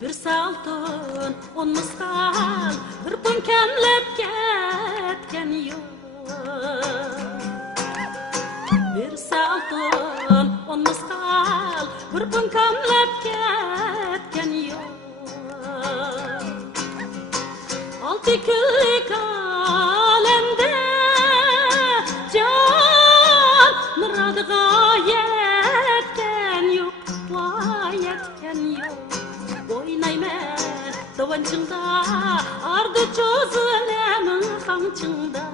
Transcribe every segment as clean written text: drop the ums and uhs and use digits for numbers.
Bir saltın on misqal bir kun kamlab ketgan yo'q. Bir saltın on misqal bir kun kamlab ketgan yo'q. Olti kunlik olamda jon murodiga yetgan yo'q, voy yetgan yo'q. Oynayman davançında, ardı çözülemin kamçında.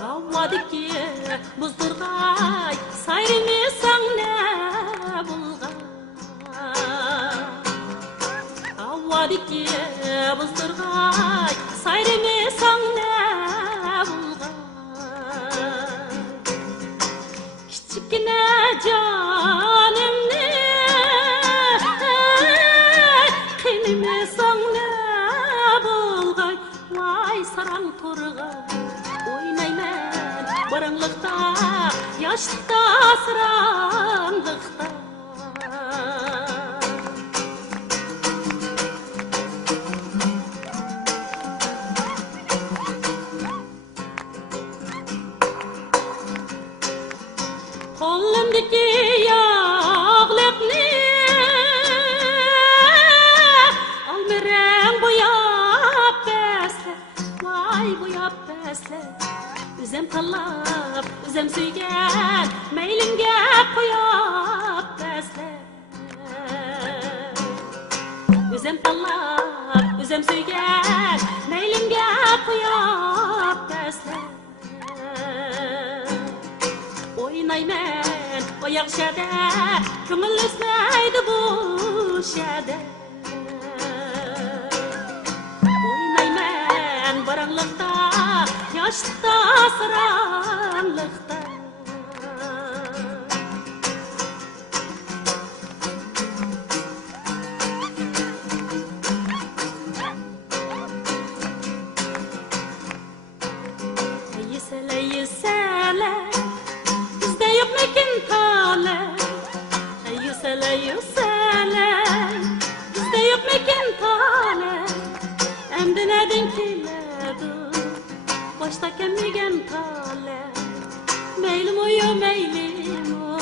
Havadaki buzdurgay, sayrimi ne bulgay. Havadaki buzdurgay, sayrimi ne bulgay. Kichikine canimni qilimi ne bulgay. Vay saran turgay, oynayman baranlıkta, yaşlıkta, sıranlıkta. Kolumdaki yağlıkni almıram boyap besle, vay boyap besle. Üzem talab, üzem suygan, meylimge koyap besle. Üzem talab, üzem suygan, meylimge koyap besle. Oynayman oyak şada, ko'ngil o'smaydi bu shada. Oynayman baranlıkta, yaşlıkta, sıranlıkta. Yesele yesele, bizde yok mekin tale. Yesele yesele, bizde yok mekin tale. Emdi nedin kiledi, başta kemigen tale. Meylim uyu meylim o,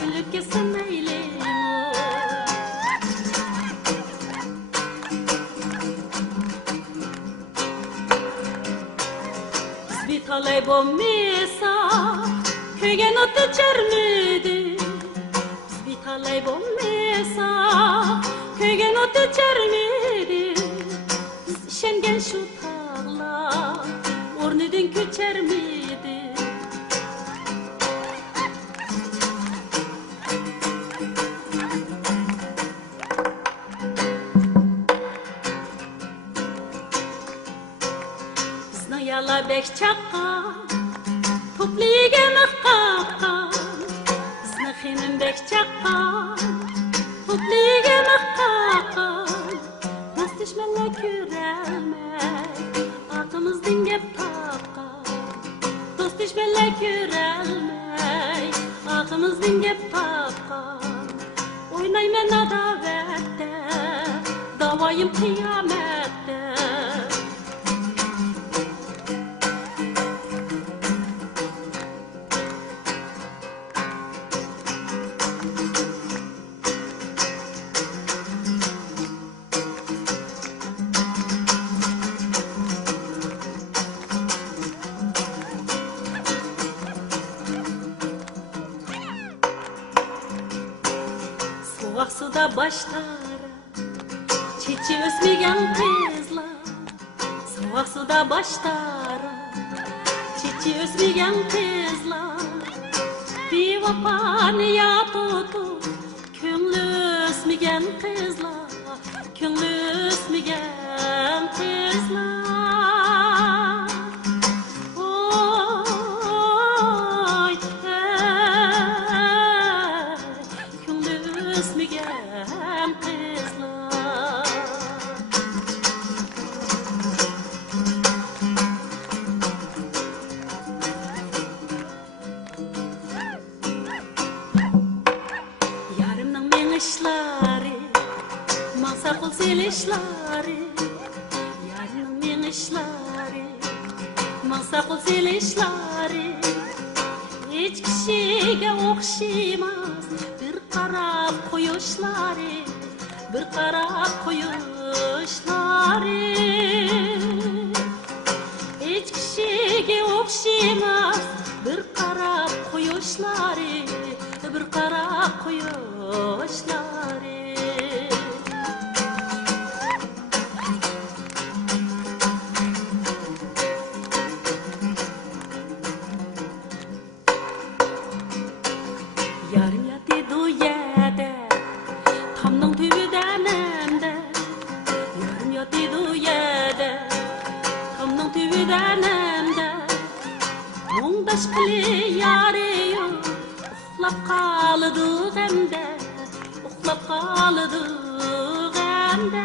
gülüp kesin meylim o. Bir talay bommesa, köygen otu çermidi. Bir talay bommesa, köygen otu çermidi. Şengen şu tarla, ornidin köçermidi. Yala bek çakka, topliğe mıkkakka. Zınakhinin bek çakka, topliğe mıkkakka. Nastişmelle kürelmek, atımız dingep takka. Dostişmelle kürelmek, atımız dingep takka. Oynaymen adavette, davayım kıyamette. Soğuk suda başlara, çiçi ösmegen kızlar. suda başlara çiçi özmeyen kızlar bir vapanı yapıdı könlü özmeyen kızlar könlü özmeyen kızlar oy könlü özmeyen kızlar işleri masa kol selişleri yarın men işleri masa kol selişleri hiç kişiye okşamaz bir qarab koyuşları bir qarab koyuşları hiç kişiye okşamaz bir qarab koyuşları bir qarab koyuşları yarım yatıydı yerde tamның tüyüden emde yarım yatıydı yerde tamның tüyüden emde muңdaş kili yarı uxlab qalıdı gemde uxlab qalıdı gemde